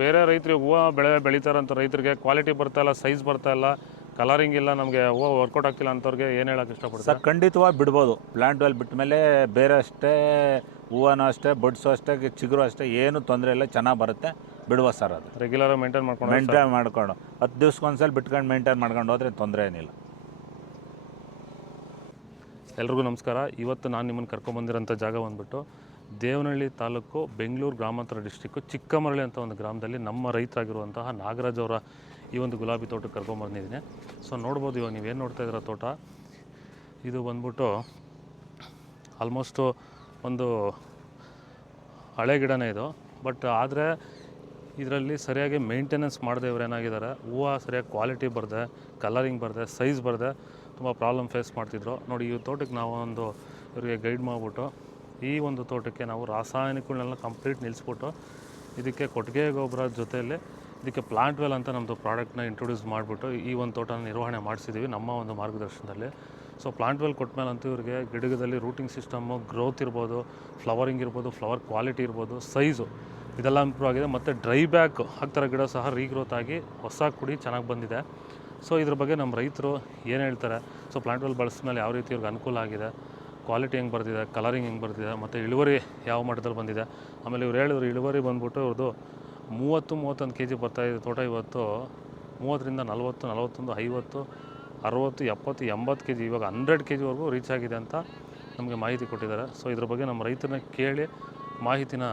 ಬೇರೆ ರೈತರು ಹೂವು ಬೆಳೆ ಬೆಳೀತಾರಂತ ರೈತರಿಗೆ ಕ್ವಾಲಿಟಿ ಬರ್ತಾ ಇಲ್ಲ ಸೈಜ್ ಬರ್ತಾ ಇಲ್ಲ ಕಲರಿಂಗ್ ಇಲ್ಲ ನಮಗೆ ಹೂವು ವರ್ಕೌಟ್ ಆಗ್ತಿಲ್ಲ ಅಂಥವ್ರಿಗೆ ಏನು ಹೇಳಕ್ಕೆ ಇಷ್ಟಪಡ್ತಾರೆ? ಸರ್ ಖಂಡಿತವಾಗಿ ಬಿಡ್ಬೋದು. ಪ್ಲಾಂಟ್ ವೆಲ್ ಬಿಟ್ಟ ಮೇಲೆ ಬೇರೆ ಅಷ್ಟೇ ಹೂವನೂ ಅಷ್ಟೇ ಬಡ್ಸು ಅಷ್ಟೇ ಚಿಗುರು ಅಷ್ಟೇ ಏನು ತೊಂದರೆ ಇಲ್ಲ ಚೆನ್ನಾಗಿ ಬರುತ್ತೆ. ಬಿಡುವ ಸರ್ ಅದು. ರೆಗ್ಯುಲರ್ ಮೇಂಟೈನ್ ಮಾಡ್ಕೊಂಡು ಮೇಂಟೈನ್ ಮಾಡ್ಕೊಂಡು. ಹತ್ತು ದಿವ್ಸಕ್ಕೊಂದ್ಸಲ ಬಿಟ್ಕೊಂಡು ಮೇಂಟೈನ್ ಮಾಡ್ಕೊಂಡು ಹೋದ್ರೆ ತೊಂದರೆ ಏನಿಲ್ಲ. ಎಲ್ರಿಗೂ ನಮಸ್ಕಾರ. ಇವತ್ತು ನಾನು ನಿಮ್ಮನ್ನು ಕರ್ಕೊಂಬಂದಿರೋಂಥ ಜಾಗ ಬಂದ್ಬಿಟ್ಟು ದೇವನಹಳ್ಳಿ ತಾಲೂಕು ಬೆಂಗಳೂರು ಗ್ರಾಮಾಂತರ ಡಿಸ್ಟಿಕ್ಕು ಚಿಕ್ಕಮರಳಿ ಅಂತ ಒಂದು ಗ್ರಾಮದಲ್ಲಿ ನಮ್ಮ ರೈತರಾಗಿರುವಂತಹ ನಾಗರಾಜ್ ಅವರ ಈ ಒಂದು ಗುಲಾಬಿ ತೋಟಕ್ಕೆ ಕರ್ಕೊಂಬಂದಿದ್ದೀನಿ ಸೊ ನೋಡ್ಬೋದು ಇವಾಗ ನೀವೇನು ನೋಡ್ತಾ ಇದ್ದೀರ ತೋಟ? ಇದು ಬಂದ್ಬಿಟ್ಟು ಆಲ್ಮೋಸ್ಟು ಒಂದು ಹಳೆ ಗಿಡನೇ ಇದು. ಬಟ್ ಆದರೆ ಇದರಲ್ಲಿ ಸರಿಯಾಗಿ ಮೇಂಟೆನೆನ್ಸ್ ಮಾಡದೆ ಇವ್ರು ಏನಾಗಿದ್ದಾರೆ, ಹೂವು ಸರಿಯಾಗಿ ಕ್ವಾಲಿಟಿ ಬರದೆ ಕಲರಿಂಗ್ ಬರದೆ ಸೈಜ್ ಬರದೆ, ತುಂಬ ಪ್ರಾಬ್ಲಮ್ ಫೇಸ್ ಮಾಡ್ತಿದ್ರು. ನೋಡಿ ಈ ತೋಟಕ್ಕೆ ನಾವು ಒಂದು ಇವರಿಗೆ ಗೈಡ್ ಮಾಡಿಬಿಟ್ಟು ಈ ಒಂದು ತೋಟಕ್ಕೆ ನಾವು ರಾಸಾಯನಿಕಗಳನ್ನೆಲ್ಲ ಕಂಪ್ಲೀಟ್ ನಿಲ್ಲಿಸ್ಬಿಟ್ಟು ಇದಕ್ಕೆ ಕೊಟ್ಟಿಗೆ ಗೊಬ್ಬರ ಜೊತೆಯಲ್ಲಿ ಇದಕ್ಕೆ ಪ್ಲಾಂಟ್ ವೆಲ್ ಅಂತ ನಮ್ಮದು ಪ್ರಾಡಕ್ಟ್ನ ಇಂಟ್ರೊಡ್ಯೂಸ್ ಮಾಡಿಬಿಟ್ಟು ಈ ಒಂದು ತೋಟನ ನಿರ್ವಹಣೆ ಮಾಡಿಸಿದ್ದೀವಿ ನಮ್ಮ ಒಂದು ಮಾರ್ಗದರ್ಶನದಲ್ಲಿ. ಸೊ ಪ್ಲಾಂಟ್ ವೆಲ್ ಕೊಟ್ಮೇಲೆ ಅಂತೂ ಇವರಿಗೆ ಗಿಡಗದಲ್ಲಿ ರೂಟಿಂಗ್ ಸಿಸ್ಟಮು ಗ್ರೋತ್ ಇರ್ಬೋದು ಫ್ಲವರಿಂಗ್ ಇರ್ಬೋದು ಫ್ಲವರ್ ಕ್ವಾಲಿಟಿ ಇರ್ಬೋದು ಸೈಜು ಇದೆಲ್ಲ ಇಂಪ್ರೂವ್ ಆಗಿದೆ. ಮತ್ತು ಡ್ರೈ ಬ್ಯಾಕ್ ಹಾಕ್ತಾರ ಗಿಡ ಸಹ ರೀಗ್ರೋತ್ ಆಗಿ ಹೊಸ ಕುಡಿ ಚೆನ್ನಾಗಿ ಬಂದಿದೆ. ಸೊ ಇದ್ರ ಬಗ್ಗೆ ನಮ್ಮ ರೈತರು ಏನು ಹೇಳ್ತಾರೆ? ಸೊ ಪ್ಲಾಂಟ್ ವೆಲ್ ಬಳಸಿದ್ಮೇಲೆ ಯಾವ ರೀತಿ ಇವ್ರಿಗೆ ಅನುಕೂಲ ಆಗಿದೆ? ಕ್ವಾಲಿಟಿ ಹೆಂಗೆ ಬರ್ತಿದೆ, ಕಲರಿಂಗ್ ಹೆಂಗೆ ಬರ್ತಿದೆ, ಮತ್ತು ಇಳುವರಿ ಯಾವ ಮಟ್ಟದಲ್ಲಿ ಬಂದಿದೆ. ಆಮೇಲೆ ಇವ್ರು ಹೇಳಿದ್ರು ಇಳುವರಿ ಬಂದ್ಬಿಟ್ಟು ಇವ್ರದ್ದು ಮೂವತ್ತು, ಮೂವತ್ತೊಂದು ಕೆ ಜಿ ಬರ್ತಾಯಿದೆ ತೋಟ ಇವತ್ತು. ಮೂವತ್ತರಿಂದ ನಲವತ್ತು, ನಲವತ್ತೊಂದು, ಐವತ್ತು, ಅರುವತ್ತು, ಎಪ್ಪತ್ತು, ಎಂಬತ್ತು ಕೆ ಜಿ ಇವಾಗ ಹಂಡ್ರೆಡ್ ಕೆ ಜಿವರೆಗೂ ರೀಚ್ ಆಗಿದೆ ಅಂತ ನಮಗೆ ಮಾಹಿತಿ ಕೊಟ್ಟಿದ್ದಾರೆ. ಸೊ ಇದ್ರ ಬಗ್ಗೆ ನಮ್ಮ ರೈತರನ್ನ ಕೇಳಿ ಮಾಹಿತಿನ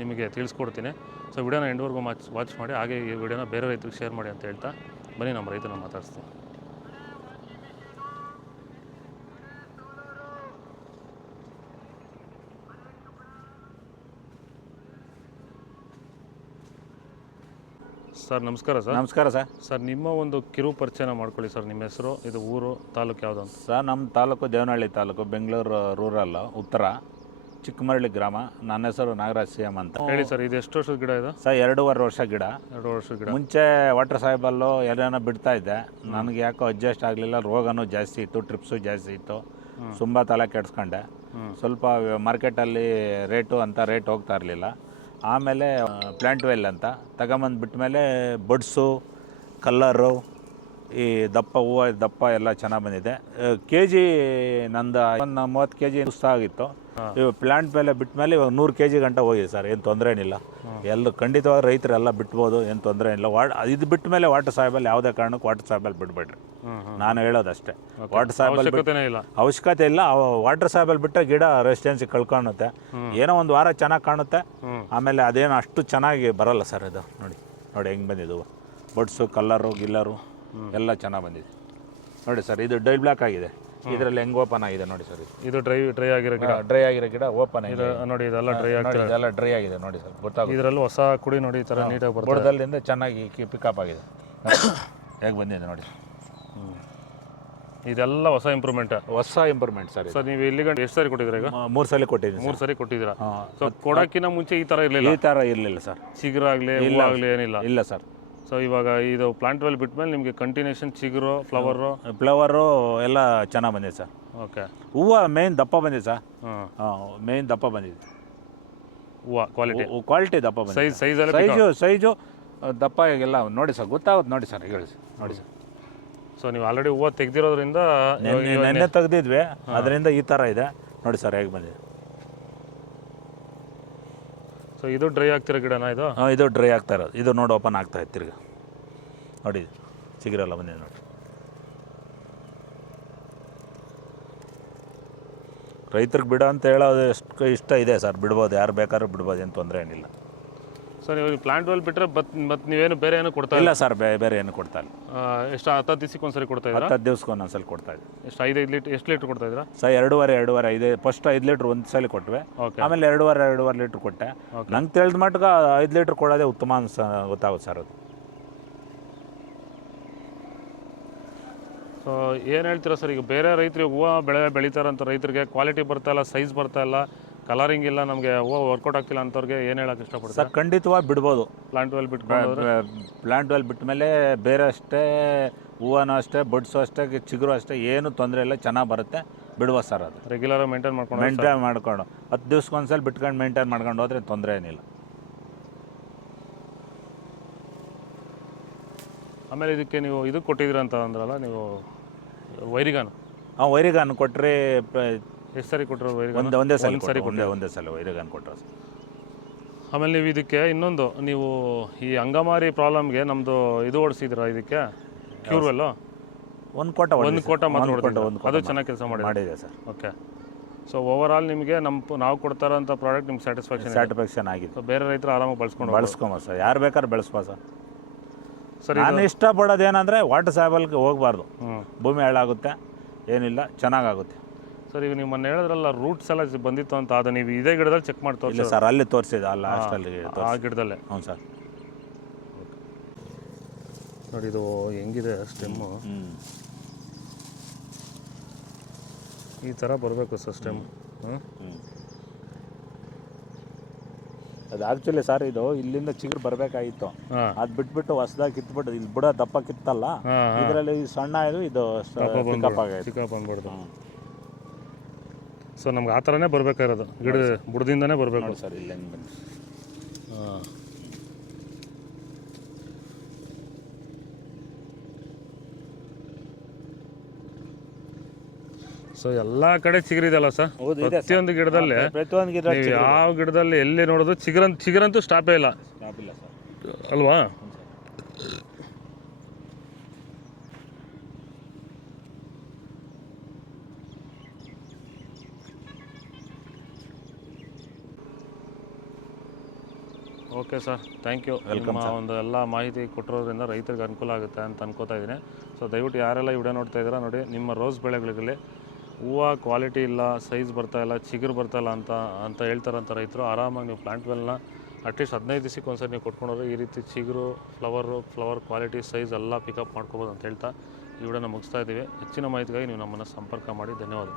ನಿಮಗೆ ತಿಳಿಸ್ಕೊಡ್ತೀನಿ. ಸೊ ವಿಡಿಯೋನ ಎಂಡ್ವರೆಗೂ ವಾಚ್ ವಾಚ್ ಮಾಡಿ, ಹಾಗೆ ಈ ವಿಡಿಯೋನ ಬೇರೆ ರೈತರಿಗೆ ಶೇರ್ ಮಾಡಿ ಅಂತ ಹೇಳ್ತಾ ಬನ್ನಿ, ನಮ್ಮ ರೈತನ ಮಾತಾಡ್ಸ್ತೀನಿ. ಸರ್ ನಮಸ್ಕಾರ ಸರ್. ನಮಸ್ಕಾರ ಸರ್. ಸರ್ ನಿಮ್ಮ ಒಂದು ಕಿರು ಪರಿಚಯನ ಮಾಡ್ಕೊಳ್ಳಿ ಸರ್ ನಿಮ್ಮ ಹೆಸರು ಇದು ಊರು ತಾಲೂಕು ಯಾವುದು ಅಂತ. ಸರ್ ನಮ್ಮ ತಾಲೂಕು ದೇವನಹಳ್ಳಿ ತಾಲೂಕು ಬೆಂಗಳೂರು ರೂರಲ್ ಉತ್ತರ ಚಿಕ್ಕಮರಳ್ಳಿ ಗ್ರಾಮ. ನನ್ನ ಹೆಸರು ನಾಗರಾಜ್ ಸಿ ಎಂ ಅಂತ. ಹೇಳಿ ಸರ್ ಇದು ಎಷ್ಟು ವರ್ಷದ ಗಿಡ ಇದು? ಸರ್ ಎರಡೂವರೆ ವರ್ಷ ಗಿಡ. ಎರಡು ವರ್ಷದ ಗಿಡ. ಮುಂಚೆ ವಾಟರ್ ಸಾಹೇಬಲ್ಲು ಎಲ್ಲೇನೋ ಬಿಡ್ತಾ ಇದ್ದೆ. ನನಗೆ ಯಾಕೋ ಅಡ್ಜಸ್ಟ್ ಆಗಲಿಲ್ಲ ರೋಗನೂ ಜಾಸ್ತಿ ಇತ್ತು ಟ್ರಿಪ್ಸು ಜಾಸ್ತಿ ಇತ್ತು. ತುಂಬ ತಲೆ ಕೆಡ್ಸ್ಕೊಂಡೆ. ಸ್ವಲ್ಪ ಮಾರ್ಕೆಟಲ್ಲಿ ರೇಟು ಅಂತ ರೇಟ್ ಹೋಗ್ತಾ ಇರಲಿಲ್ಲ. ಆಮೇಲೆ ಪ್ಲ್ಯಾಂಟ್ ವೆಲ್ ಅಂತ ತಗೊಂಬಂದು ಬಿಟ್ಮೇಲೆ ಬಡ್ಸು, ಕಲ್ಲರು, ಈ ದಪ್ಪ, ಹೂವು, ದಪ್ಪ ಎಲ್ಲ ಚೆನ್ನಾಗಿ ಬಂದಿದೆ. ಕೆ ಜಿ ನಂದು ಮೂವತ್ತು ಕೆ ಜಿ ಆಗಿತ್ತು ಇವಾಗ ಪ್ಲ್ಯಾಂಟ್ ಮೇಲೆ ಬಿಟ್ಮೇಲೆ ಇವಾಗ ನೂರು ಕೆ ಜಿ ಗಂಟ ಹೋಗಿದೆ ಸರ್ ಏನು ತೊಂದರೆ ಏನಿಲ್ಲ. ಎಲ್ಲ ಖಂಡಿತವಾಗಿ ರೈತರೆಲ್ಲ ಬಿಟ್ಬೋದು ಏನು ತೊಂದರೆ ಏನಿಲ್ಲ. ವಾಟ್ ಇದು ಬಿಟ್ಟ ಮೇಲೆ ವಾಟರ್ ಸಾಹೇಬಲ್ಲಿ ಯಾವುದೇ ಕಾರಣಕ್ಕೆ ವಾಟರ್ ಸಾಹೇಬಲ್ಲಿ ಬಿಡಬೇಡ್ರಿ. ನಾನು ಹೇಳೋದಷ್ಟೇ. ವಾಟರ್ ಸಾಹೇಬಲ್ಲಿ ಬಿಟ್ಟು ಅವಶ್ಯಕತೆ ಇಲ್ಲ. ವಾಟರ್ ಸಾಹೇಬಲ್ಲಿ ಬಿಟ್ಟರೆ ಗಿಡ ರೆಸಿಡೆನ್ಸಿ ಕಳ್ಕೊಳ್ಳುತ್ತೆ ಏನೋ ಒಂದು ವಾರ ಚೆನ್ನಾಗಿ ಕಾಣುತ್ತೆ. ಆಮೇಲೆ ಅದೇನು ಅಷ್ಟು ಚೆನ್ನಾಗಿ ಬರಲ್ಲ ಸರ್ ಇದು. ನೋಡಿ ನೋಡಿ ಹೆಂಗೆ ಬಂದಿದ್ದು ಬಡ್ಸು ಕಲ್ಲರು ಗಿಲ್ಲರು ಎಲ್ಲ ಚೆನ್ನಾಗಿ ಬಂದಿದೆ. ನೋಡಿ ಸರ್ ಇದು ಡೈ ಬ್ಲ್ಯಾಕ್ ಆಗಿದೆ. ಇದರಲ್ಲಿ ಹೆಂಗ್ ಓಪನ್ ಆಗಿದೆ ನೋಡಿ ಸರ್ ಇದು. ಡ್ರೈ ಡ್ರೈ ಆಗಿರೋ ಗಿಡ. ಡ್ರೈ ಆಗಿರೋ ಗಿಡ ಓಪನ್ ಆಗಿದೆ. ನೋಡಿ ಇದೆಲ್ಲ ಡ್ರೈ ನೋಡಿ ಆಗ್ತಿದೆ ಇದೆಲ್ಲ ಡ್ರೈ ಆಗಿದೆ ನೋಡಿ ಸರ್ ಗೊತ್ತಾಗುತ್ತೆ. ಇದರಲ್ಲೂ ಹೊಸ ಕುಡಿ ನೋಡಿ ಈ ಥರ ನೀಟಾಗಿ ಬರ್ತದೆ ಬುಡದಲ್ಲಿಂದ ಚೆನ್ನಾಗಿ ಪಿಕಪ್ ಆಗಿದೆ. ಹೇಗೆ ಬಂದಿದೆ ನೋಡಿ. ಇದೆಲ್ಲ ಹೊಸ ಇಂಪ್ರೂವ್ಮೆಂಟ್ ಹೊಸ ಇಂಪ್ರೂವ್ಮೆಂಟ್ ಸರ್ ಸರ್ ನೀವು ಇಲ್ಲಿ ಗಂಟೆ ಎಷ್ಟು ಸಾರಿ ಕೊಟ್ಟಿದ್ದೀರಾ ಈಗ? ಮೂರು ಸಲ ಕೊಟ್ಟಿದ್ದೀನಿ ಮೂರು ಸರಿ ಕೊಟ್ಟಿದ್ದೀರಾ? ಸೊ ಕೊಡೋಕ್ಕಿಂತ ಮುಂಚೆ ಈ ಥರ ಇರಲಿಲ್ಲ? ಈ ಥರ ಇರಲಿಲ್ಲ ಸರ್ ಸಿಗಿದ್ರಾಗಲಿ ಇಲ್ಲ ಆಗಲಿ ಏನಿಲ್ಲ? ಇಲ್ಲ ಸರ್ ಸೊ ಇವಾಗ ಇದು ಪ್ಲಾಂಟ್ ವೆಲ್ ಬಿಟ್ಮೇಲೆ ನಿಮಗೆ ಕಂಟಿನ್ಯೂಷನ್ ಚಿಗುರು ಫ್ಲವರು ಫ್ಲವರು ಎಲ್ಲ ಚೆನ್ನಾಗಿ ಬಂದಿದೆ ಸರ್. ಓಕೆ ಹೂವು ಮೇನ್ ದಪ್ಪ ಬಂದಿದೆ ಸರ್. ಹಾಂ. ಹಾಂ ಮೇನ್ ದಪ್ಪ ಬಂದಿದೆ. ಹೂವು ಕ್ವಾಲಿಟಿ ಕ್ವಾಲಿಟಿ ದಪ್ಪ ಬಂದಿದೆ ಸೈಜ್ ಸೈಜ್ ಸೈಜು ಸೈಜು ದಪ್ಪ ಎಲ್ಲ ನೋಡಿ ಸರ್ ಗೊತ್ತಾಗುತ್ತೆ ನೋಡಿ ಸರ್ ಹೇಳಿ ಸರ್ ನೋಡಿ ಸರ್. ಸೊ ನೀವು ಆಲ್ರೆಡಿ ಹೂವು ತೆಗ್ದಿರೋದ್ರಿಂದ ನೆನ್ನೆ ತೆಗ್ದಿದ್ವಿ ಅದರಿಂದ ಈ ಥರ ಇದೆ. ನೋಡಿ ಸರ್ ಹೇಗೆ ಬಂದಿದೆ. ಸೊ ಇದು ಡ್ರೈ ಆಗ್ತಿರೋ ಗಿಡನ ಇದು? ಹಾಂ, ಇದು ಡ್ರೈ ಆಗ್ತಾ ಇರೋದು. ಇದು ನೋಡಿ ಓಪನ್ ಆಗ್ತಾ ಇತ್ತು ತಿರ್ಗಿ. ನೋಡಿ, ಸಿಗಿರಲ್ಲ ಬನ್ನಿ ನೋಡಿ. ರೈತರಿಗೆ ಬಿಡ ಅಂತ ಹೇಳೋದು ಎಷ್ಟು ಇಷ್ಟ ಇದೆ ಸರ್. ಬಿಡ್ಬೋದು, ಯಾರು ಬೇಕಾದ್ರೂ ಬಿಡ್ಬೋದು, ಏನು ತೊಂದರೆ ಏನಿಲ್ಲ. ಸೊ ನೀವು ಪ್ಲಾಂಟ್ ವೆಲ್ ಬಿಟ್ಟರೆ ಬತ್ ಮತ್ತೆ ನೀವೇನು ಬೇರೆ ಏನು ಕೊಡ್ತಾ ಇಲ್ಲ ಇಲ್ಲ? ಸರ್ ಬೇರೆ ಬೇರೆ ಏನು ಕೊಡ್ತಾ ಇಲ್ಲ. ಎಷ್ಟು ಹತ್ತು ಹತ್ತು ದಿವಸಕ್ಕೆ ಒಂದ್ಸರಿ ಕೊಡ್ತಾ ಇದ್ದೀರಾ? ಹತ್ತು ದಿವ್ಸಕ್ಕೆ ಒಂದೊಂದ್ಸಲ ಕೊಡ್ತಾ ಇದ್ದೀವಿ. ಎಷ್ಟು ಐದು ಐದು ಲೀಟ್ರ್ ಎಷ್ಟು ಲೀಟ್ರ್ ಕೊಡ್ತಾ ಇದ್ದೀರಾ? ಸರ್ ಎರಡೂವರೆ ಎರಡೂವರೆ ಐದು ಫಸ್ಟ್ ಐದು ಲೀಟ್ರ್ ಒಂದು ಸಲ ಕೊಟ್ವಿ. ಓಕೆ ಆಮೇಲೆ ಎರಡೂವರೆ ಎರಡೂವರೆ ಲೀಟ್ರ್ ಕೊಟ್ಟೆ. ನಂಗೆ ತಿಳಿದ ಮಟ್ಟಿಗೆ ಐದು ಲೀಟ್ರ್ ಕೊಡೋದೇ ಉತ್ತಮ ಅನ್ಸ ಗೊತ್ತಾಗುತ್ತೆ ಸರ್ ಅದು. ಸೊ ಏನು ಹೇಳ್ತೀರಾ ಸರ್ ಈಗ ಬೇರೆ ರೈತರಿಗೆ ಹೂವು ಬೆಳೆ ಬೆಳೀತಾರಂತ ರೈತರಿಗೆ ಕ್ವಾಲಿಟಿ ಬರ್ತಾ ಇಲ್ಲ ಸೈಜ್ ಬರ್ತಾ ಇಲ್ಲ. ಕಲರಿಂಗ್ ಇಲ್ಲ ನಮಗೆ ಹೂವು ವರ್ಕೌಟ್ ಆಗ್ತಿಲ್ಲ ಅಂತವ್ರಿಗೆ ಏನು ಹೇಳಕ್ಕೆ ಇಷ್ಟಪಡ್ತಾರೆ? ಸರ್ ಖಂಡಿತವಾಗಿ ಬಿಡ್ಬೋದು. ಪ್ಲಾಂಟ್ ವೆಲ್ ಬಿಟ್ಕೊಂಡು ಪ್ಲಾಂಟ್ ವೆಲ್ ಬಿಟ್ಟ ಮೇಲೆ ಬೇರೆ ಅಷ್ಟೇ ಹೂವನೂ ಅಷ್ಟೇ ಬಡ್ಸು ಅಷ್ಟೇ ಚಿಗುರು ಅಷ್ಟೇ ಏನು ತೊಂದರೆ ಇಲ್ಲ ಚೆನ್ನಾಗಿ ಬರುತ್ತೆ. ಬಿಡುವ ಸರ್ ಅದು. ರೆಗ್ಯುಲರ್ ಮೇಂಟೈನ್ ಮಾಡ್ಕೊಂಡು ಮೇಂಟೈನ್ ಮಾಡ್ಕೊಂಡು. ಹತ್ತು ದಿವ್ಸಕ್ಕೊಂದ್ಸಲ ಬಿಟ್ಕೊಂಡು ಮೇಂಟೈನ್ ಮಾಡ್ಕೊಂಡು ಹೋದ್ರೆ ತೊಂದರೆ ಏನಿಲ್ಲ. ಆಮೇಲೆ ಇದಕ್ಕೆ ನೀವು ಇದು ಕೊಟ್ಟಿದ್ದೀರ ಅಂತ ಅಂದ್ರಲ್ಲ ನೀವು ವೈರಿಗಾನು? ಹಾಂ ವೈರಿಗಾನು ಕೊಟ್ಟರೆ ಎಷ್ಟು ಸರಿ ಕೊಟ್ಟರು ವೈರಿಗಾನ್ ಒಂದೇ ಒಂದೇ ಸಲ ಸರಿ ಒಂದೇ ಒಂದೇ ಸಲ ವೈರಿಗಾನ್ ಕೊಟ್ಟರು ಸರ್. ಆಮೇಲೆ ನೀವು ಇದಕ್ಕೆ ಇನ್ನೊಂದು ನೀವು ಈ ಅಂಗಮಾರಿ ಪ್ರಾಬ್ಲಮ್ಗೆ ನಮ್ಮದು ಇದು ಓಡಿಸಿದ್ರ ಇದಕ್ಕೆ? ಕ್ಯೂರ್ವೆಲ್ಲು ಒಂದು ಕೋಟ ಒಂದು ಕೋಟ ಮಾತ್ರ ಒಂದು ಅದು ಚೆನ್ನಾಗಿ ಕೆಲಸ ಮಾಡಿ ಮಾಡಿದೆ sir. Okay so overall ನಿಮಗೆ ನಮ್ಮ ನಾವು ಕೊಡ್ತಾ ಇರೋಂಥ ಪ್ರಾಡಕ್ಟ್ ನಿಮ್ಗೆ ಸ್ಯಾಟಿಸ್ಫ್ಯಾಕ್ಷನ್ ಸ್ಯಾಟಿಸ್ಫ್ಯಾಕ್ಷನ್ ಆಗಿದೆ. ಸೊ ಬೇರೆ ರೈತರು ಆರಾಮಾಗಿ ಬಳಸ್ಕೊಂಡು ಬಳಸ್ಕೊಂಬ ಸರ್. ಯಾರು ಬೇಕಾದ್ರೆ ಬೆಳೆಸ್ಬಾ ಸರ್. ಸರಿ ನಾನು ಇಷ್ಟಪಡೋದು ಏನಂದರೆ ವಾಟರ್ ಸ್ಯಾಬಲ್ಗೆ ಹೋಗಬಾರ್ದು. ಭೂಮಿ ಹಾಳಾಗುತ್ತೆ ಏನಿಲ್ಲ ಚೆನ್ನಾಗಾಗುತ್ತೆ. ಸರ್ ಈಗ ನೀವು ಮೊನ್ನೆ ಹೇಳಿದ್ರಲ್ಲ ರೂಟ್ಸ್ ಎಲ್ಲ ಬಂದಿತ್ತು ಅಂತ ಅದು ನೀವು ಇದೇ ಗಿಡದಲ್ಲಿ ಚೆಕ್ ಮಾಡಿ ಇಲ್ಲ ತೋರಿಸಿ ಸರ್ ಅಲ್ಲಿ ತೋರಿಸಿದೆ ಅಲ್ಲ ಅಷ್ಟಲ್ಲಿ ಆ ಗಿಡದಲ್ಲೇ. ಹ್ಞೂ ಸರ್. ನೋಡಿ ಇದು ಹೆಂಗಿದೆ ಸ್ಟೆಮ್ಮು ಹ್ಞೂ ಈ ಥರ ಬರಬೇಕು ಸರ್ ಸ್ಟೆಮ್ ಅದು ಆ್ಯಕ್ಚುಲಿ ಸರ್ ಇದು ಇಲ್ಲಿಂದ ಚಿಗುರು ಬರಬೇಕಾಗಿತ್ತು. ಹಾಂ. ಅದು ಬಿಟ್ಬಿಟ್ಟು ಹೊಸದಾಗಿ ಕಿತ್ಬಿಟ್ಟು ಇಲ್ಲಿ ಬುಡ ದಪ್ಪ ಕಿತ್ತಲ್ಲ. ಹಾಂ ಹಾಂ. ಇದರಲ್ಲಿ ಸಣ್ಣ ಇದು ಇದು ಪಿಕಪ್ ಆಗೈತೆ. ಚಿಕ್ಕ ಬಂದ್ಬಿಡ್ದು ಸೊ ನಮ್ಗೆ ಆ ಥರನೇ ಬರಬೇಕಾಗಿರೋದು. ಗಿಡ ಬುಡದಿಂದನೇ ಬರಬೇಕು. ಸರ್ ಇಲ್ಲ ಹೆಂಗೆ ಬನ್ನಿ. ಹಾಂ. ಸೊ ಎಲ್ಲ ಕಡೆ ಚಿಗುರಿದೆಯಲ್ಲ ಸರ್? ಪ್ರತಿಯೊಂದು ಗಿಡದಲ್ಲಿ ಪ್ರತಿಯೊಂದು ಗಿಡ ಯಾವ ಗಿಡದಲ್ಲಿ ಎಲ್ಲಿ ನೋಡೋದು ಚಿಗುರಂತ ಚಿಗುರಂತೂ ಸ್ಟಾಪೇ ಇಲ್ಲ. ಅಲ್ವಾ? ಓಕೆ ಸರ್ ಥ್ಯಾಂಕ್ ಯು ನಿಮ್ಮ ಒಂದು ಎಲ್ಲ ಮಾಹಿತಿ ಕೊಟ್ಟಿರೋದ್ರಿಂದ ರೈತರಿಗೆ ಅನುಕೂಲ ಆಗುತ್ತೆ ಅಂತ ಅನ್ಕೋತಾ ಇದ್ದೀನಿ ಸೊ ದಯವಿಟ್ಟು ಯಾರೆಲ್ಲ ವಿಡಿಯೋ ನೋಡ್ತಾ ಇದ್ದೀರಾ ನೋಡಿ ನಿಮ್ಮ ರೋಸ್ ಬೆಳೆಗಳಿಗೆ ಹೂವು ಕ್ವಾಲಿಟಿ ಇಲ್ಲ ಸೈಜ್ ಬರ್ತಾ ಇಲ್ಲ ಚಿಗುರು ಬರ್ತಾ ಇಲ್ಲ ಅಂತ ಅಂತ ಹೇಳ್ತಾರಂಥ ರೈತರು ಆರಾಮಾಗಿ ನೀವು ಪ್ಲಾಂಟ್ ವೆಲ್ನ ಅಟ್ಲೀಸ್ಟ್ ಹದಿನೈದು ದಿವಸಕ್ಕೆ ಒಂದ್ಸರಿ ನೀವು ಕೊಟ್ಕೊಂಡ್ರೆ ಈ ರೀತಿ ಚಿಗುರು ಫ್ಲವರು ಫ್ಲವರ್ ಕ್ವಾಲಿಟಿ ಸೈಜ್ ಎಲ್ಲ ಪಿಕಪ್ ಮಾಡ್ಕೋಬೋದು ಅಂತ ಹೇಳ್ತಾ ಈ ವಿಡಿಯೋನ ಮುಗಿಸ್ತಾ ಇದ್ದೀವಿ. ಹೆಚ್ಚಿನ ಮಾಹಿತಿಗಾಗಿ ನೀವು ನಮ್ಮನ್ನು ಸಂಪರ್ಕ ಮಾಡಿ. ಧನ್ಯವಾದ